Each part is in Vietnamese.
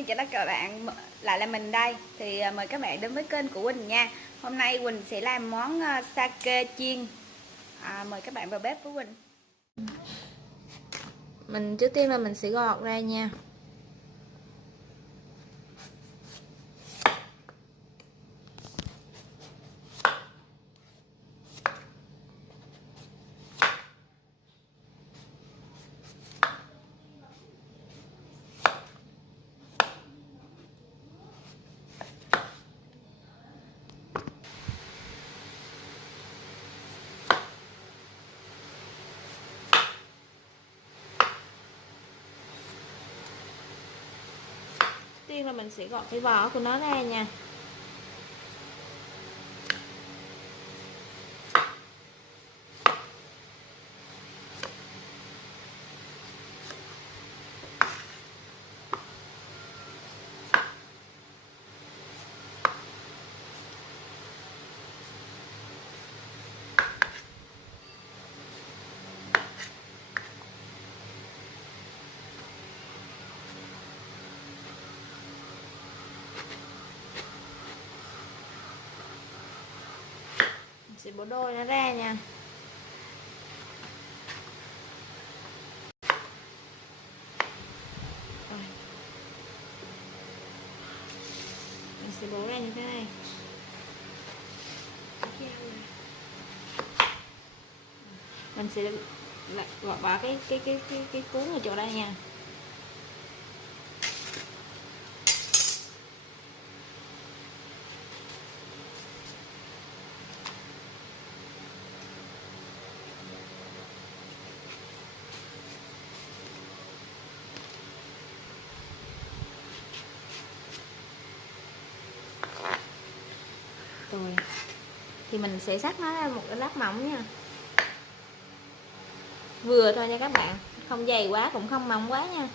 Xin chào tất cả các bạn, lại là mình đây. Thì mời các bạn đến với kênh của Quỳnh nha. Hôm nay Quỳnh sẽ làm món sake chiên. Mời các bạn vào bếp với Quỳnh. Mình trước tiên là mình sẽ gọt ra nha. Trước tiên là mình sẽ gọt cái vỏ của nó ra nha. Mình sẽ bổ đôi nó ra nha. Mình sẽ bổ ra như thế này. Mình sẽ gọt bỏ cái cuốn ở chỗ đây nha. Rồi thì mình sẽ cắt nó ra một cái lát mỏng nha, vừa thôi nha các bạn, không dày quá cũng không mỏng quá nha.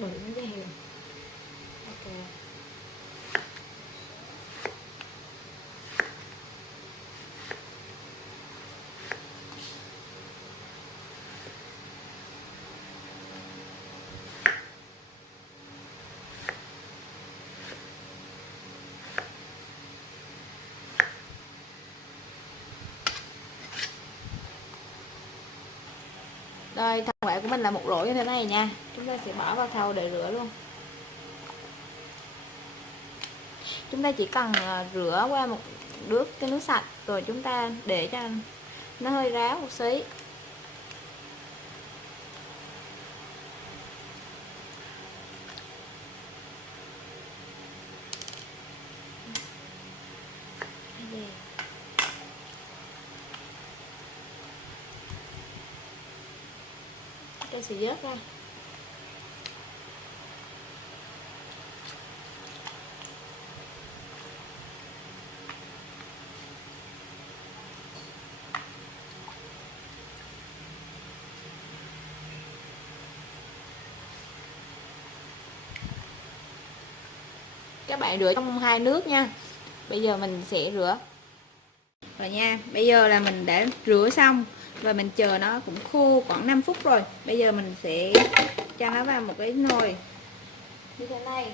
Bự nó cái hiểu. Ok. Đây, thân quả của mình là một rổ như thế này nha. Chúng ta sẽ bỏ vào thau để rửa luôn. Chúng ta chỉ cần rửa qua một cái nước sạch rồi chúng ta để cho nó hơi ráo một xí. Tôi sẽ vớt ra. Các bạn rửa trong 2 nước nha. Bây giờ mình sẽ rửa rồi nha. Bây giờ là mình đã rửa xong và mình chờ nó cũng khô khoảng 5 phút rồi. Bây giờ mình sẽ cho nó vào một cái nồi như thế này,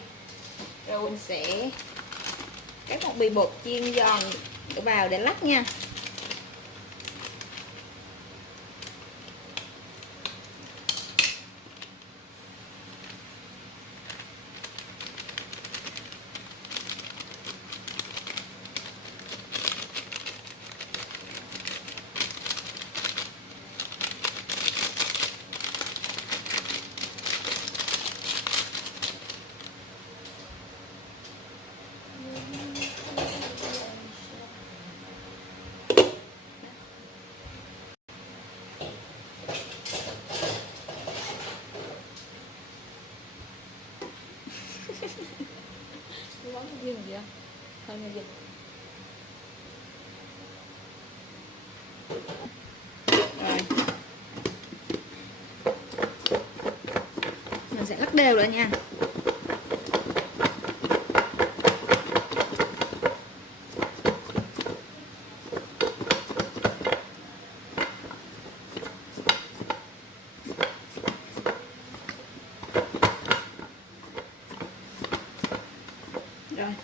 rồi mình sẽ cắt một bì bột chiên giòn vào để lắc nha. Quán cái gì vậy? Thôi mà dịch. Rồi. Mình sẽ lắc đều lại nha. Rồi.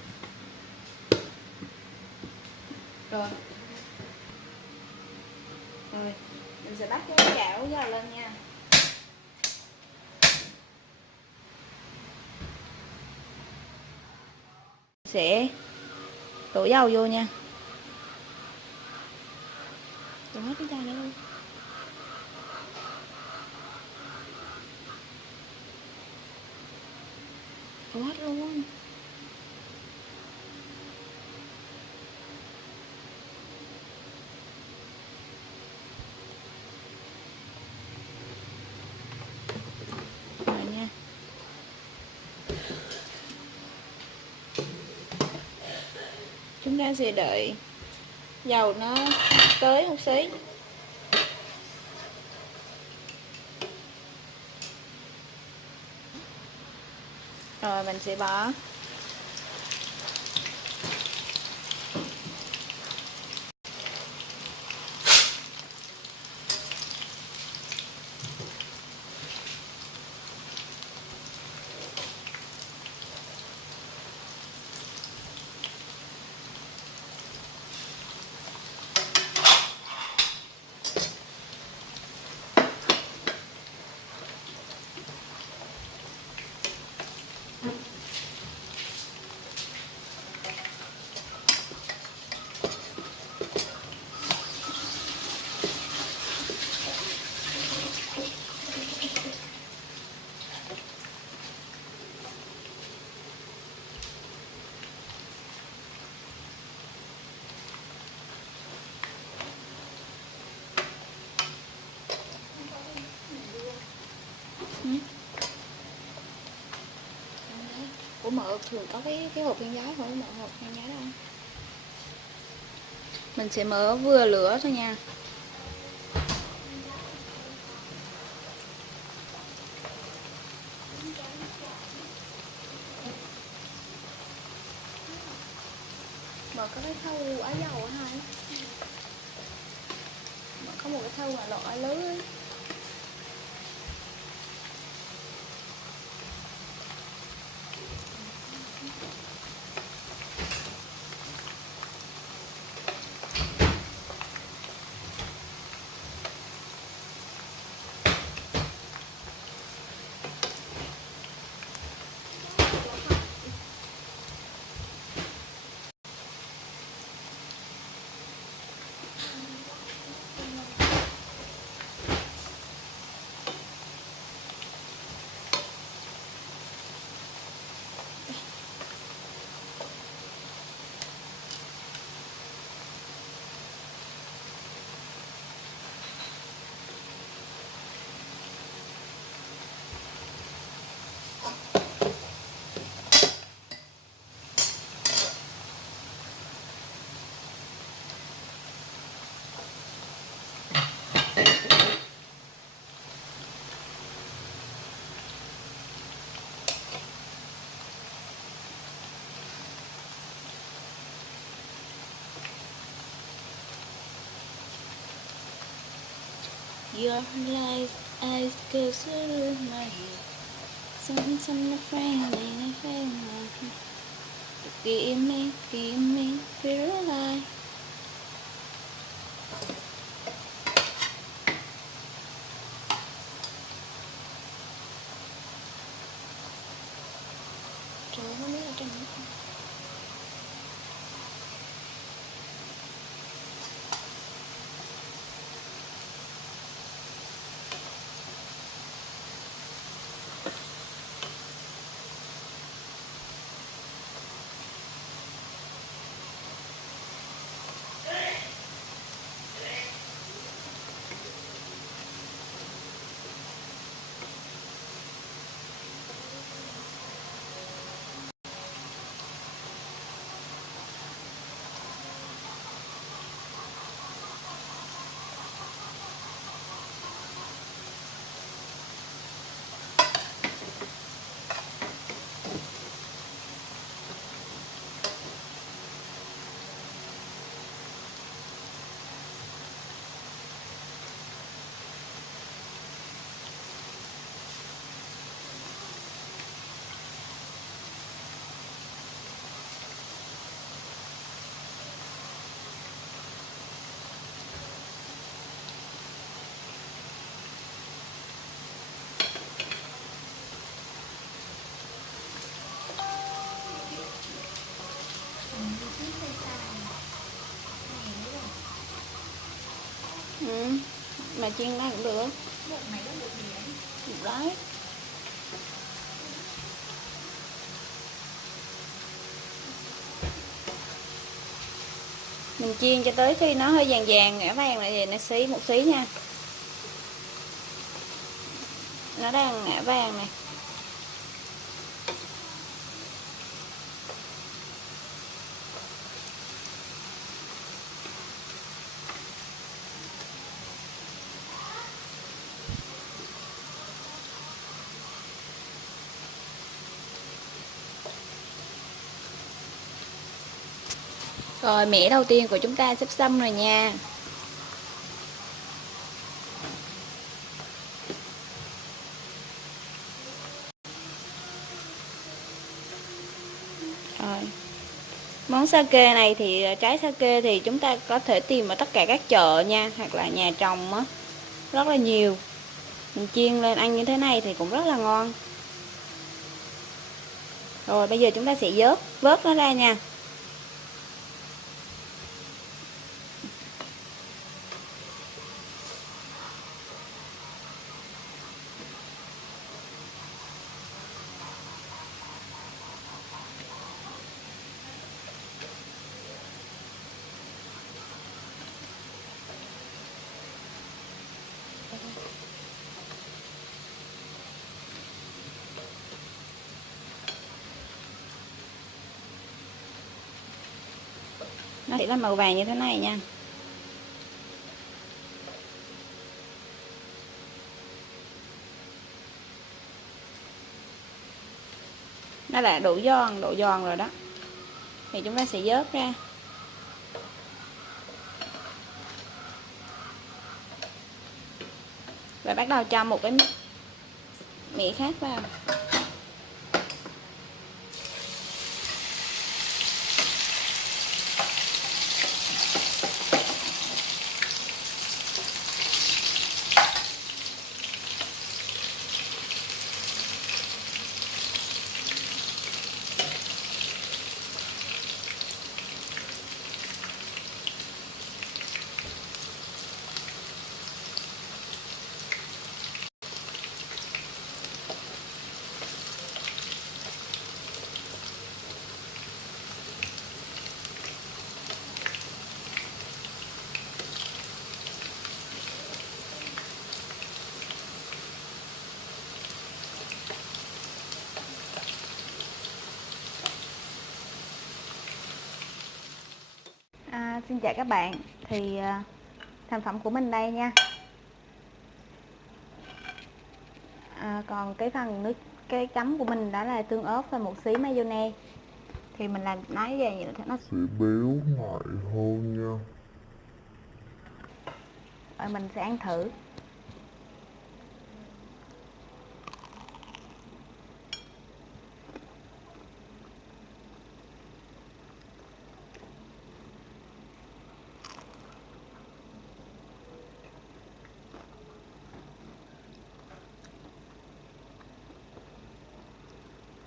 Rồi. Rồi, mình sẽ bắt cái chảo dầu lên nha. Sẽ đổ dầu vô nha. Đổ hết cái chai đó luôn. Đổ hết luôn. Rồi nha. Chúng ta sẽ đợi dầu nó tới một xí. Rồi mình sẽ bỏ Ủa mợ thường có cái hộp than gió không? Mợ hộp than gió đâu? Mình sẽ mở vừa lửa thôi nha. Mợ có cái thau áo dầu hả? Mợ có một cái thau mà lọt ở lưới. Your lies, eyes go through my head. Some friend and a friend. Give me, feel alive. Trời ơi, không biết ở trong đó không. Ừ, mà chiên này cũng được. Được đấy. Mình chiên cho tới khi nó hơi vàng vàng ngã vàng lại thì nó xí một xí nha. Nó đang ngã vàng này. Rồi mẻ đầu tiên của chúng ta sắp xong rồi nha. Rồi. Món sake này thì trái sake thì chúng ta có thể tìm ở tất cả các chợ nha, hoặc là nhà trồng á, rất là nhiều. Mình chiên lên ăn như thế này thì cũng rất là ngon. Rồi bây giờ chúng ta sẽ vớt nó ra nha. Nó sẽ là màu vàng như thế này nha. Nó đã độ giòn rồi đó. Thì chúng ta sẽ vớt ra. Và bắt đầu cho một cái mẻ khác vào. Xin chào các bạn. Thì sản phẩm của mình đây nha. Còn cái phần nước cái chấm của mình đó là tương ớt và một xí mayonnaise. Thì mình làm nói về vậy là nó sẽ béo ngậy hơn nha. rồi mình sẽ ăn thử.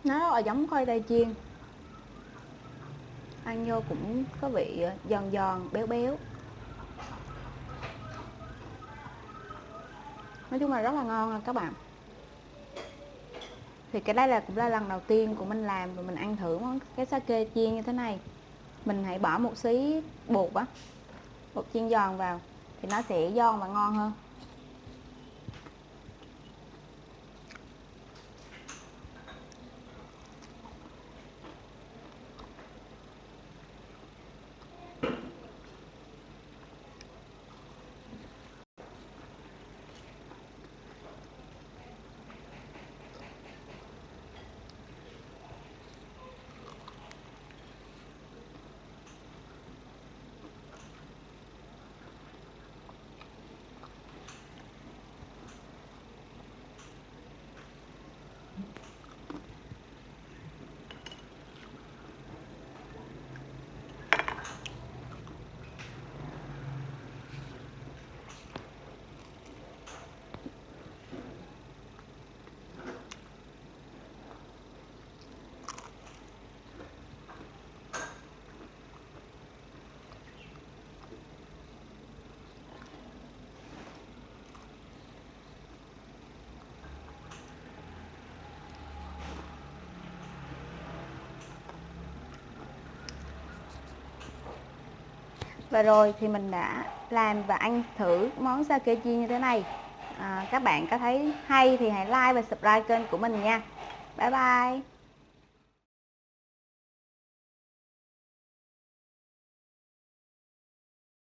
Nó rất là giống khoai tây chiên, ăn vô cũng có vị giòn giòn béo béo, nói chung là rất là ngon à các bạn. Thì cái đây cũng là lần đầu tiên của mình làm và mình ăn thử món cái sake chiên như thế này. Mình hãy bỏ một xí bột bột chiên giòn vào thì nó sẽ giòn và ngon hơn. Và rồi thì mình đã làm và ăn thử món sake chiên như thế này. Các bạn có thấy hay thì hãy like và subscribe kênh của mình nha. Bye bye.